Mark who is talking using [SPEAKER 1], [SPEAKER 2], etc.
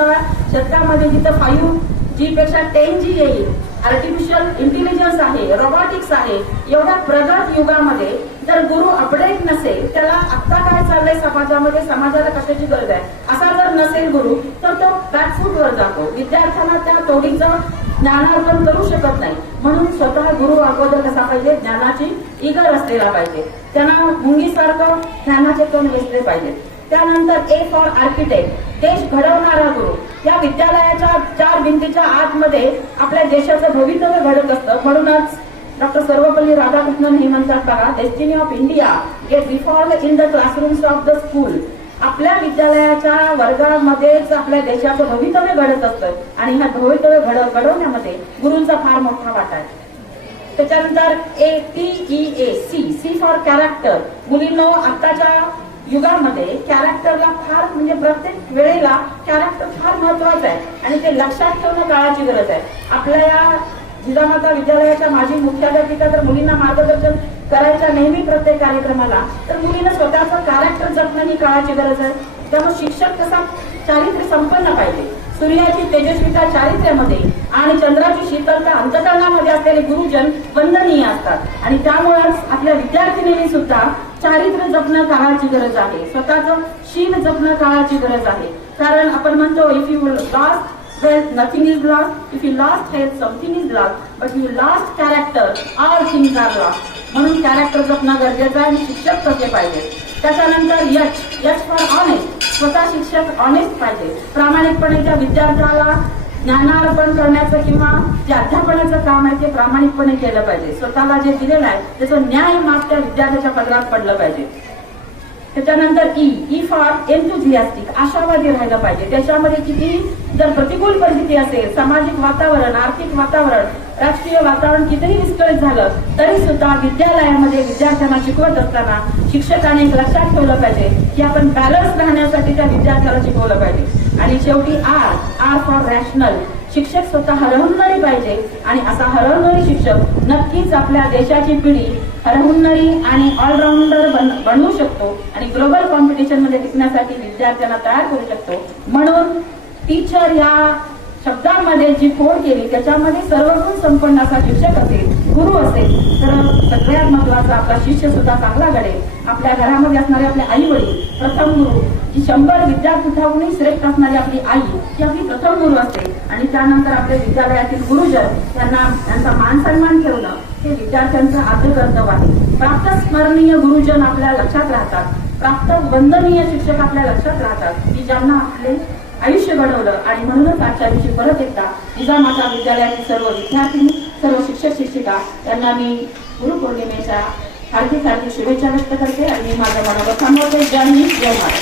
[SPEAKER 1] एकविसाव्या शतकामध्ये जिथं फाईव्ह जी पेक्षा टेन जी येईल. आर्टिफिशियल इंटेलिजन्स आहे रोबोटिक्स आहे. एवढ्या प्रगत युगामध्ये जर गुरु अपडेट नसेल त्याला आत्ता काय चाललंय समाजामध्ये? समाजाला कशाची गरज आहे? असा जर नसेल गुरु तर तो बॅकफूटवर जातो. विद्यार्थ्यांना त्या तोडीचं ज्ञानार्पण करू शकत नाही. म्हणून स्वतः गुरु अगोदर कसा पाहिजे? ज्ञानाची इगर असलेला पाहिजे. त्यांना मुंगीसारखं ज्ञानाचे तोंड वेचले पाहिजे. त्यानंतर ए फॉर आर्किटेक्ट देश घडवणारा या विद्यालयाच्या चार भिंतीच्या आतमध्ये आपल्या देशाचं भवितव्य घडत असतं. म्हणूनच डॉक्टर सर्वपल्ली राधाकृष्णन हे म्हणतात बघा destiny of India get reform in the classrooms of the school आपल्या विद्यालयाच्या वर्गामध्येच आपल्या देशाचं भवितव्य घडत असतं. आणि ह्या भवितव्य घड घडवण्यामध्ये गुरूंचा फार मोठा वाटा आहे. त्याच्यानंतर A T E A C C for character मुलींनो आताच्या युगामध्ये कॅरेक्टरला फार म्हणजे प्रत्येक वेळेला कॅरेक्टर फार महत्वाचं आहे. आणि ते लक्षात ठेवणं काळाची गरज आहे. आपल्या या जिजामाता विद्यालयाच्या माजी मुख्याध्यापिका तर मुलींना मार्गदर्शन करायच्या नेहमी प्रत्येक कार्यक्रमाला तर मुलीनं स्वतःचं कॅरेक्टर जपणं ही काळाची गरज आहे. त्यामुळे शिक्षक कसा चारित्र्य संपन्न पाहिजे? सूर्याची तेजस्विता चारित्र्यामध्ये आणि चंद्राची शीतलता अंतकरणामध्ये असलेले गुरुजन वंदनीय असतात. आणि त्यामुळेच आपल्या विद्यार्थिनींनी सुद्धा चारित्र्य जपणं काळाची गरज आहे स्वतःचं शील जपणं काळाची गरज आहे कारण आपण म्हणतो if you lost wealth, nothing is lost. If you lost health, something is lost. But you lost character, all things are lost. म्हणून कॅरेक्टर जपणं गरजेचं आहे आणि शिक्षक तसे पाहिजे त्याच्यानंतर यश यश फॉर ऑनेस्ट स्वतः शिक्षक ऑनेस्ट पाहिजे प्रामाणिकपणे त्या विद्यार्थ्याला ज्ञानार्पण करण्याचं किंवा काम आहे ते प्रामाणिकपणे केलं पाहिजे. स्वतःला जे दिलेलं आहे त्याचं न्याय माप त्या विद्यार्थ्याच्या पदरात पडलं पाहिजे. त्याच्यानंतर ई ई फॉर एन्थुझियास्टिक आशावादी राहिलं पाहिजे. त्याच्यामध्ये किती जर प्रतिकूल परिस्थिती असेल सामाजिक वातावरण आर्थिक वातावरण राष्ट्रीय वातावरण कितीही विस्कळीत झालं तरी सुद्धा विद्यालयामध्ये विद्यार्थ्यांना शिकवत असताना शिक्षकाने एक लक्षात ठेवलं पाहिजे की आपण बॅलन्स राहण्यासाठी त्या विद्यार्थ्याला शिकवलं पाहिजे. आणि शेवटी आर आर फॉर रॅशनल शिक्षक स्वतः हरवणारी पाहिजे आणि असा हरवणारी शिक्षक नक्कीच आपल्या देशाची पिढी हरवणारी आणि ऑलराऊंडर बनवू शकतो आणि ग्लोबल कॉम्पिटिशनमध्ये टिकण्यासाठी विद्यार्थ्यांना तयार करू शकतो. म्हणून टीचर या शब्दांमध्ये जी फोड केली त्याच्यामध्ये सर्वगुण संपन्न असा शिक्षक असेल गुरु असेल तर सगळ्यात महत्त्वाचा आपला शिष्य सुद्धा चांगला घडेल. आपल्या घरामध्ये असणारे आपले आई वडील प्रथम गुरु जी शंभर विद्यापीठाहूनही श्रेष्ठ असणारी आपली आई ही आपली प्रथम गुरु असते आणि त्यानंतर आपल्या विद्यालयातील गुरुजन त्यांना त्यांचा मान सन्मान ठेवणं हे विद्यार्थ्यांचं आद्य कर्तव्य आहे. प्राप्त स्मरणीय गुरुजन आपल्या लक्षात राहतात. प्राप्त वंदनीय शिक्षक आपल्या लक्षात राहतात. की ज्यांना आपले आयुष्य घडवलं आणि म्हणूनच आजच्या दिवशी परत एकदा जिजामाता विद्यालयातील सर्व विद्यार्थी सर्व शिक्षक शिक्षिका त्यांना मी गुरुपौर्णिमेच्या हार्दिक हार्दिक शुभेच्छा व्यक्त करते आणि माझ्या मनावर थांबवते जय हिंद जय महाराज